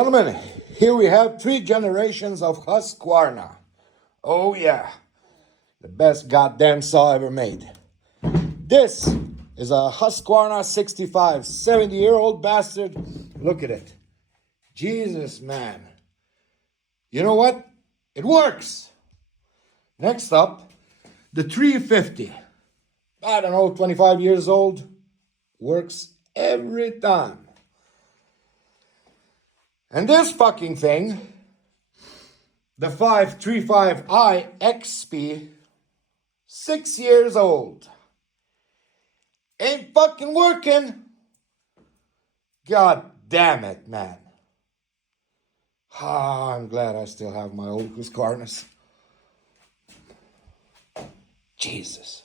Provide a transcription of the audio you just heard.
Gentlemen, here we have 3 generations of Husqvarna. Oh yeah, the best goddamn saw ever made. This is a Husqvarna 65, 70-year-old bastard. Look at it. Jesus, man. You know what? It works. Next up, the 350. I don't know, 25 years old. Works every time. And this fucking thing, the 535i XP, 6 years old. Ain't fucking working. God damn it, man. I'm glad I still have my old Husqvarnas. Jesus.